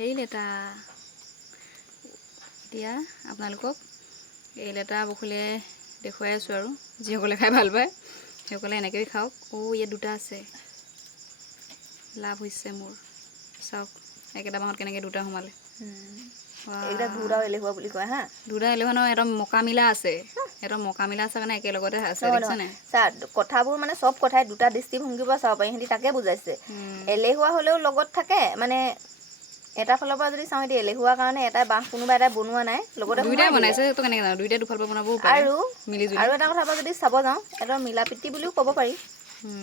এই লেটা এতিয়া আপোনালোকক এই লেটা বখলিয়াই দেখুৱাই আছোঁ আৰু যিসকলে খাই ভাল পায় সেইসকলে এনেকৈয়ে খাওক। ইয়াত দুটা আছে, লাভ হৈছে মোৰ। চাওক একেটা বাঁহত কেনেকৈ দুটা সোমালে। এইকেইটা ধুৰাও এলেহুৱা বুলি কয় হা। দুটা এলেহুৱা নহয়, এটা মকামিলা আছে, এটা মকামিলা আছে কাৰণে একেলগতে আছে, দেখিছে নাই? কথাবোৰ মানে চব কথাই দুটা দৃষ্টিভংগীৰ পৰা চাব পাৰি, সিহঁতি তাকে বুজাইছে। এলেহুৱা হ'লেও লগত থাকে, মানে এটা ফালৰ পৰা যদি চাওঁ, এতিয়া এলেহুৱা কাৰণে এটা বাঁহ কোনোবা এটাই বনোৱা নাই, লগতে দুইটাই বনাইছে। সেইটো কেনেকৈ জানো? দুইটাই দুফালৰ পৰা বনাবও পাৰে আৰু এটা কথা পৰা যদি চাব যাওঁ, এটা মিলা প্ৰীতি বুলিও ক'ব পাৰি।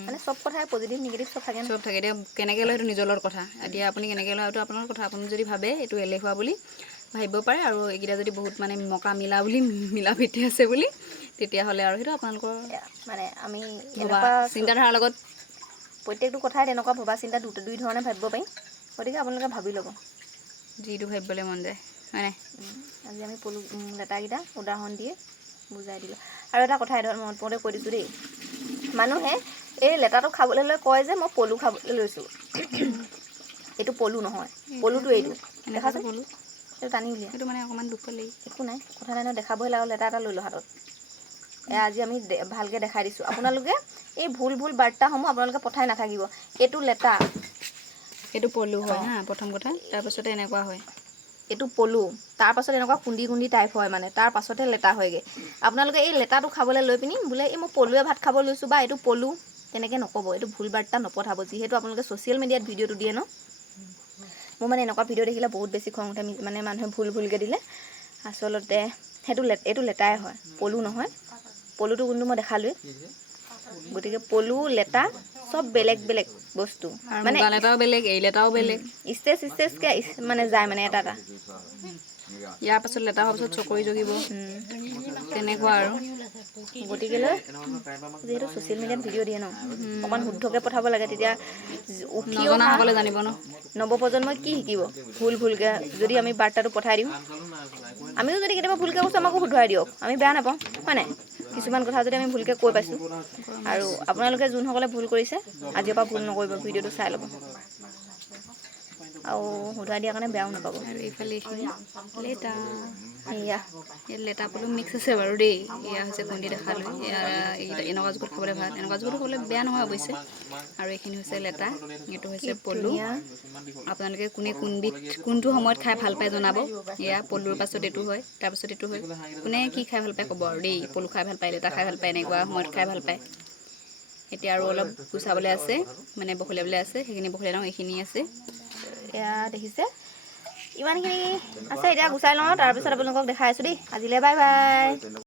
মানে চব কথাই পজিটিভ নিগেটিভ চব থাকে, চব থাকে। এতিয়া কেনেকৈ লয় সেইটো নিজৰ লগত কথা। এতিয়া আপুনি কেনেকৈ লয় সেইটো আপোনাৰ কথা। আপুনি যদি ভাবে এইটো এলেহুৱা বুলি ভাবিব পাৰে, আৰু এইকেইটা যদি বহুত মানে মকামিলা বুলি মিলা প্ৰীতি আছে বুলি, তেতিয়াহ'লে আৰু সেইটো আপোনালোকৰ মানে আমি ভবা চিন্তাধাৰাৰ লগত প্ৰত্যেকটো কথাই তেনেকুৱা ভবা চিন্তা দুই ধৰণে ভাবিব পাৰিম। গতিকে আপোনালোকে ভাবি ল'ব যিটো ভাবিবলৈ মন যায়, হয়নে? আজি আমি লেটাকেইটা উদাহৰণ দিয়ে বুজাই দিলোঁ। আৰু এটা কথা মনত পৰোঁতে কৈ দিছোঁ দেই, মানুহে এই লেটাটো খাবলৈ লৈ কয় যে মই পলু খাবলৈ লৈছোঁ। এইটো পলু নহয়, পলুটো এইটো দেখাচোন, এইটো টানি উলিয়া। এইটো মানে অকণমান দুখ পালেই একো নাই, কথা নাই নহয়, দেখাবই লাগে। লেটা এটা লৈ লো হাতত। আজি আমি ভালকৈ দেখাই দিছোঁ। আপোনালোকে এই ভুল বাৰ্তাসমূহ আপোনালোকে পঠাই নাথাকিব। এইটো লেটা, এইটো পলু হয় হা, প্ৰথম কথা। তাৰপাছতে এনেকুৱা হয়, এইটো পলু। তাৰপাছত এনেকুৱা খুন্দি খুন্দি টাইপ হয়, মানে তাৰ পাছতে লেটা হয়গৈ। আপোনালোকে এই লেটাটো খাবলৈ লৈ পিনি বোলে এই মই পলুৱে ভাত খাব লৈছোঁ বা এইটো পলু, তেনেকৈ নক'ব। এইটো ভুল বাৰ্তা নপঠাব। যিহেতু আপোনালোকে ছ'চিয়েল মিডিয়াত ভিডিঅ'টো দিয়ে ন, মোৰ মানে এনেকুৱা ভিডিঅ' দেখিলে বহুত বেছি খং উঠে। মানে মানুহে ভুলকৈ দিলে। আচলতে এইটো লেটাই হয়, পলু নহয়। পলুটো কিন্তু মই দেখালোৱেই। গতিকে পলু লেটা চব বেলেগ বেলেগ বস্তু, আৰু মানে মুগা লেটাও বেলেগ, এৰী লেটাও বেলেগ। ষ্টেজকৈ মানে যায়, মানে এটা ইয়াৰ পাছত লেটা হোৱাৰ পাছত চকৰি জগিব, তেনেকুৱা আৰু। গতিকেলৈ যিহেতু ছ'চিয়েল মিডিয়াত ভিডিঅ' দিয়ে ন, অকণমান শুদ্ধকৈ পঠাব লাগে। তেতিয়া উঠি অহা নজনাসকলে জানিব ন। নৱপ্ৰজন্মই কি শিকিব? ভুলকৈ যদি আমি বাৰ্তাটো পঠাই দিওঁ, আমিও যদি কেতিয়াবা ভুলকৈ কৈছোঁ আমাকো শুধৰাই দিয়ক, আমি বেয়া নাপাওঁ, হয় নাই? কিছুমান কথা যদি আমি ভুলকৈ কৈ পাইছোঁ। আৰু আপোনালোকে যোনসকলে ভুল কৰিছে, আজিৰ পৰা ভুল নকৰিব, ভিডিঅ'টো চাই ল'ব। আৰু শুধৰাই দিয়াৰ কাৰণে বেয়াও নাপাব। আৰু এইফালে এইখিনি লেটা, সেয়া ইয়াত লেটা পলু মিক্স আছে বাৰু দেই। এয়া হৈছে খুন্দি দেখালৈ, এনেকুৱা জোখত খাবলৈ ভাল, এনেকুৱা জোখত খাবলৈ বেয়া নহয় অৱশ্যে। আৰু এইখিনি হৈছে লেটা, এইটো হৈছে পলু। আপোনালোকে কোনটো সময়ত খাই ভাল পায় জনাব। এয়া পলুৰ পাছত এইটো হয়, তাৰপাছত এইটো হয়। কোনে কি খাই ভাল পায় ক'ব আৰু দেই। পলু খাই ভাল পায়, লেটা খাই ভাল পায়, এনেকুৱা সময়ত খাই ভাল পায়। এতিয়া আৰু অলপ গুচাবলৈ আছে, মানে বখলিয়াবলৈ আছে। সেইখিনি বখলিয়াই লওঁ, এইখিনি আছে। এয়া দেখিছে, ইমানখিনি আছে। এতিয়া গুচাই লওঁ, তাৰপিছত আপোনালোকক দেখাই আছোঁ দেই। আজিলৈ বাই বাই।